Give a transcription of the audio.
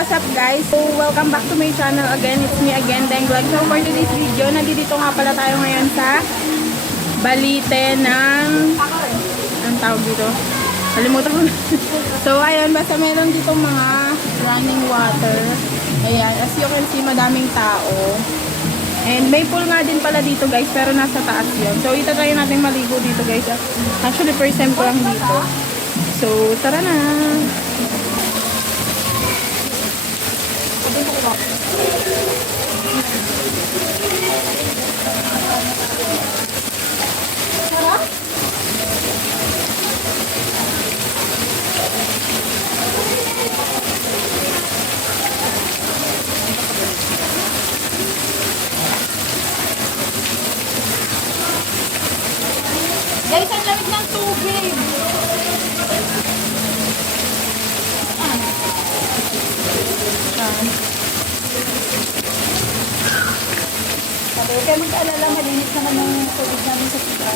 what's up guys? So, welcome back to my channel again. It's me again, Deng Vlog. So, for today's video, nandito nga pala tayo ngayon sa Balite ng... Anong tawag dito? Kalimutan ko na. So, ayun, basta meron dito mga running water. Ayan, as you can see, madaming tao. And may pool nga din pala dito guys, pero nasa taas yun. So, itatry natin maligo dito guys. Actually, first time ko lang dito. So, tara na! Guys, ang lamig ng tubig. Sabi, huwag kayo mag-alala, malinis naman yung tubig namin sa sika.